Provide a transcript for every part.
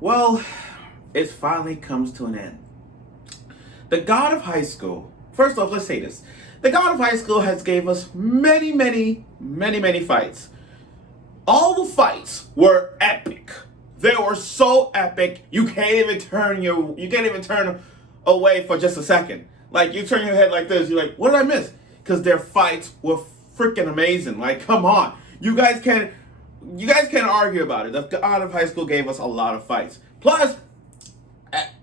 Well, it finally comes to an end. The God of High School, first off, let's say this. The God of High School has gave us many fights. All the fights were epic. They were so epic, you can't even turn away for just a second. Like, you turn your head like this, you're like, what did I miss? Because their fights were freaking amazing. Like, come on. You guys can't argue about it. The God of High School gave us a lot of fights. Plus,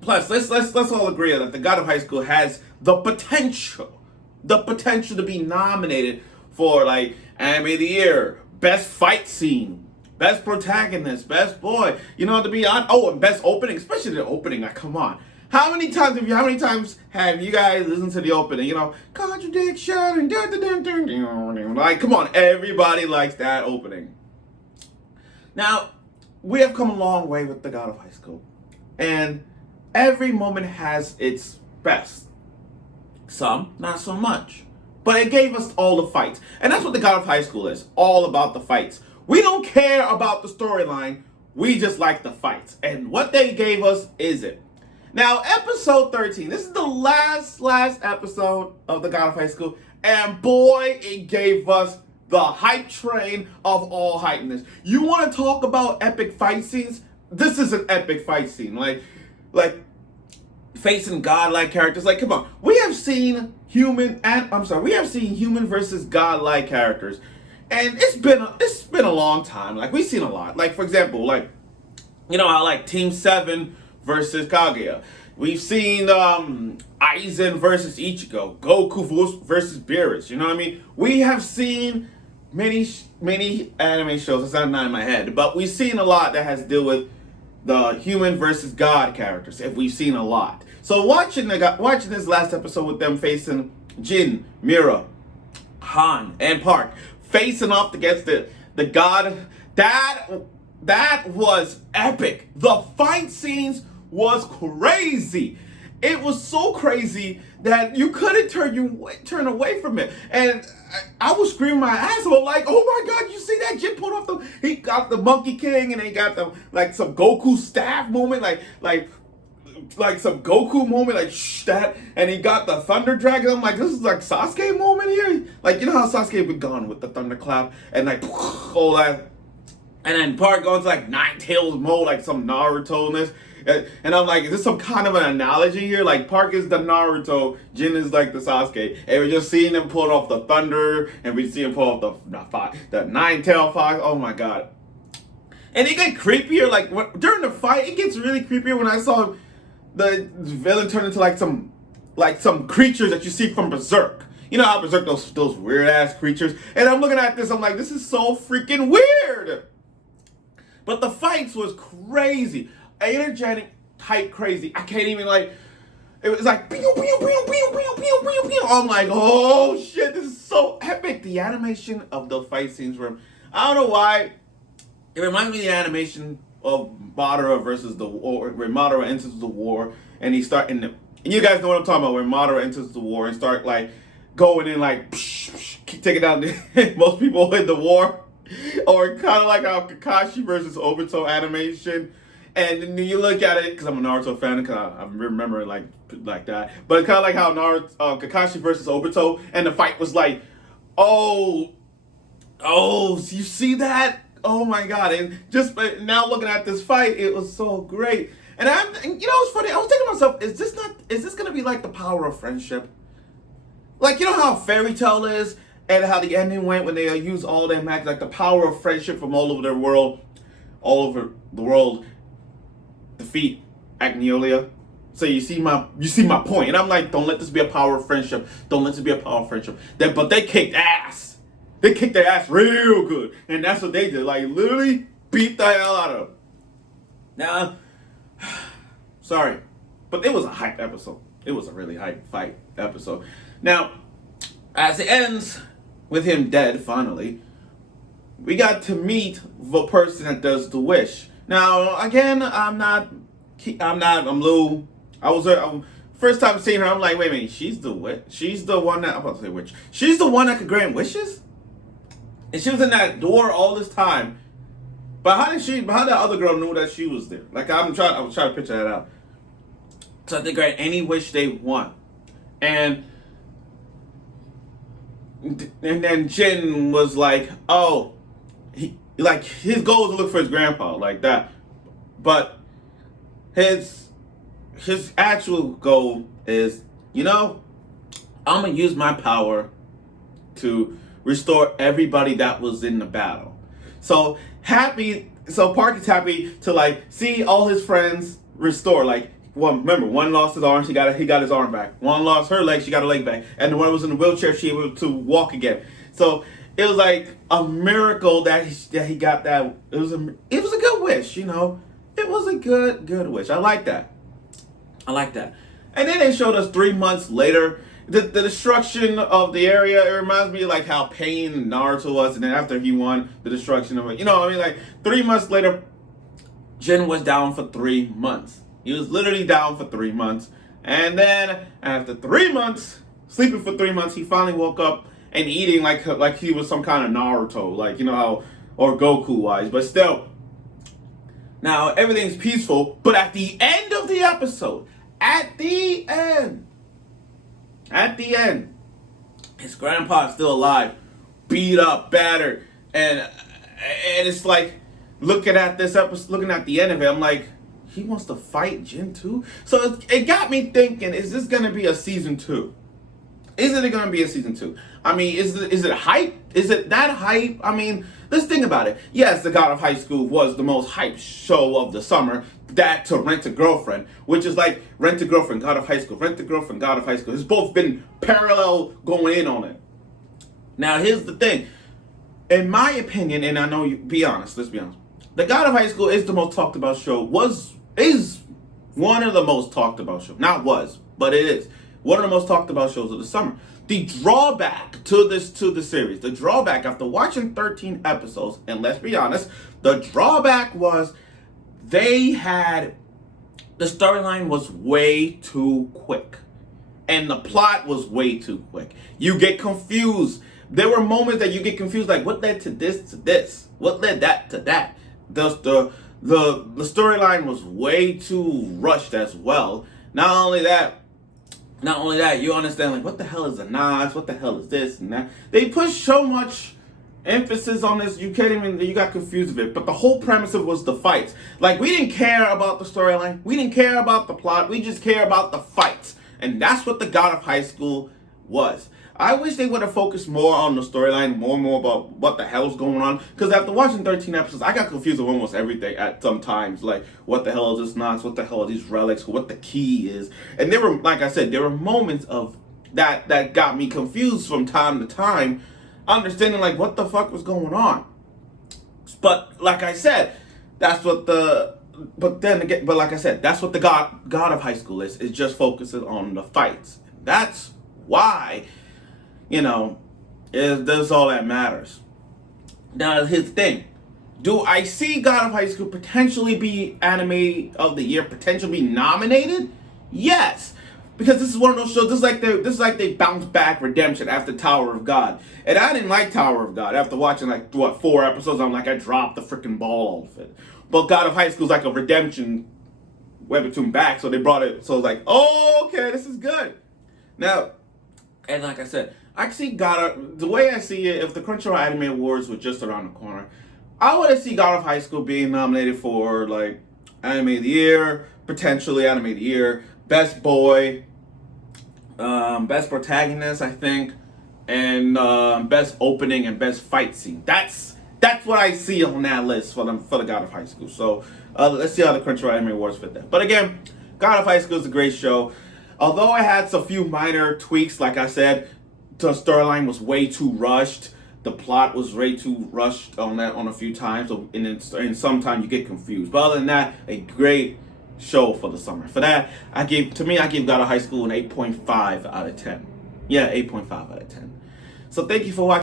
let's all agree that the God of High School has the potential to be nominated for like Anime of the Year, Best Fight Scene, Best Protagonist, Best Boy. To be on. Oh, and Best Opening, especially the opening. Like, come on. How many times have you guys listened to the opening? Contradiction and like, come on, everybody likes that opening. Now, we have come a long way with the God of High School, and every moment has its best. Some, not so much. But it gave us all the fights. And that's what the God of High School is. All about the fights. We don't care about the storyline. We just like the fights. And what they gave us is it. Now, episode 13. This is the last episode of the God of High School. And boy, it gave us the hype train of all hypeness. You want to talk about epic fight scenes? This is an epic fight scene. Like facing godlike characters. Like, come on. We have seen human versus godlike characters. And it's been a long time. Like, we've seen a lot. Like, for example, I like Team 7 versus Kaguya. We've seen Aizen versus Ichigo, Goku versus Beerus. You know what I mean? We have seen many anime shows. It's not in my head, but we've seen a lot that has to do with the human versus god characters. If we've seen a lot. So watching this last episode with them facing Jin, Mira, Han, and Park facing off against the god, that was epic. The fight scenes was crazy. It was so crazy that you couldn't turn away from it. And I was screaming my ass off, like, oh my god, you see that? Jin pulled off he got the Monkey King, and he got some Goku staff moment, like some Goku moment, and he got the Thunder Dragon. I'm like, this is like Sasuke moment here. Like, you know how Sasuke would gone with the thunderclap and like all that, and then Park goes like Nine Tails mode, like some Naruto-ness. And I'm like, is this some kind of an analogy here? Like, Park is the Naruto, Jin is like the Sasuke. And we're just seeing him pull off the thunder, and we see him pull off the nine-tailed fox. Oh my god. And it get creepier, during the fight, it gets really creepier when I saw the villain turn into like some creatures that you see from Berserk. You know how Berserk, those weird-ass creatures? And I'm looking at this, I'm like, this is so freaking weird! But the fights was crazy. Energetic, tight, crazy. I can't even it was like pew pew pew pew pew pew pew pew. I'm like, oh shit, this is so epic. The animation of the fight scenes were, I don't know why, it reminds me of the animation of Madara versus the war, where Madara enters the war, and he start and you guys know what I'm talking about, where Madara enters the war and start going in taking down most people in the war, or kind of like how Kakashi versus Obito animation. And then you look at it, because I'm a Naruto fan, because I remember it like that. But kind of like how Kakashi versus Obito, and the fight was like, oh, you see that? Oh my god! And just now looking at this fight, it was so great. And it's funny. I was thinking to myself, is this gonna be like the power of friendship? Like, you know how Fairy Tail is, and how the ending went when they use all their magic, like the power of friendship from all over the world. Defeat Agnelia. So you see my point. And I'm like, don't let this be a power of friendship. Don't let this be a power of friendship. But they kicked ass. They kicked their ass real good. And that's what they did. Like, literally beat the hell out of them. Now, sorry, but it was a hype episode. It was a really hype fight episode. Now, as it ends with him dead, finally, we got to meet the person that does the wish. Now, again, I'm Lou. First time seeing her, I'm like, wait a minute, she's the witch? She's the one that, I'm about to say witch. She's the one that could grant wishes? And she was in that door all this time. But how that other girl knew that she was there? Like I was trying to picture that out. So they got any wish they want, and then Jin was like, oh, his goal is to look for his grandpa like that, but his actual goal is, I'm gonna use my power to restore everybody that was in the battle. So Park is happy to see all his friends restore. Remember, one lost his arm, he got his arm back. One lost her leg, she got her leg back. And the one was in the wheelchair, she was able to walk again. So it was like a miracle that he got that. It was a good wish, It was a good wish. I like that. And then they showed us 3 months later the destruction of the area. It reminds me of how Pain Naruto was, and then after he won, the destruction of it. 3 months later, Jin was down for 3 months. He was literally down for 3 months. And then after 3 months, sleeping for 3 months, he finally woke up and eating like he was some kind of Naruto, or Goku wise. But still, now everything's peaceful. But at the end of the episode, at the end, his grandpa is still alive, beat up, battered, and it's like looking at this episode, looking at the end of it, I'm like, he wants to fight Jin too? So it got me thinking, is this going to be a season 2? Is it going to be a season 2? I mean, is it hype? Is it that hype? I mean, let's think about it. Yes, The God of High School was the most hyped show of the summer. That to Rent a Girlfriend, which is like Rent a Girlfriend, God of High School, Rent a Girlfriend, God of High School. It's both been parallel going in on it. Now, here's the thing. In my opinion, and I know let's be honest. The God of High School is the most talked about show, is one of the most talked about shows. Not was, but it is. One of the most talked about shows of the summer. The drawback to the series, the drawback after watching 13 episodes, and let's be honest, the drawback was the storyline was way too quick. And the plot was way too quick. You get confused. There were moments that you get confused, like what led to this? What led that to that? The storyline was way too rushed as well. Not only that, you understand what the hell is a Nas? What the hell is this and that? They push so much emphasis on this, you got confused with it. But the whole premise of it was the fights. We didn't care about the storyline. We didn't care about the plot. We just care about the fights. And that's what the God of High School was. I wish they would have focused more on the storyline, more about what the hell's going on. Because after watching 13 episodes, I got confused with almost everything at some times. What the hell is this Knox? What the hell are these relics? What the key is? And there were, like I said, there were moments of that got me confused from time to time, understanding what the fuck was going on. But like I said, that's what like I said, that's what the God of High School is. It just focuses on the fights. That's why, that's all that matters. Now, here's the thing. Do I see God of High School potentially be Anime of the Year, potentially be nominated? Yes. Because this is one of those shows, this is like they bounced back Redemption after Tower of God. And I didn't like Tower of God. After watching 4 episodes, I'm like, I dropped the freaking ball off it. But God of High School is like a Redemption webtoon back, so they brought it, so it's like, oh, okay, this is good. Now, and like I said, I see the way I see it, if the Crunchyroll Anime Awards were just around the corner, I would see God of High School being nominated for Anime of the Year, potentially Anime of the Year, Best Boy, Best Protagonist, I think, and Best Opening and Best Fight Scene. That's what I see on that list for the God of High School. So let's see how the Crunchyroll Anime Awards fit that. But again, God of High School is a great show. Although it had a few minor tweaks, like I said, the storyline was way too rushed. The plot was way too rushed on a few times, and sometimes you get confused. But other than that, a great show for the summer. For that, I give God of High School an 8.5 out of 10. Yeah, 8.5 out of 10. So thank you for watching.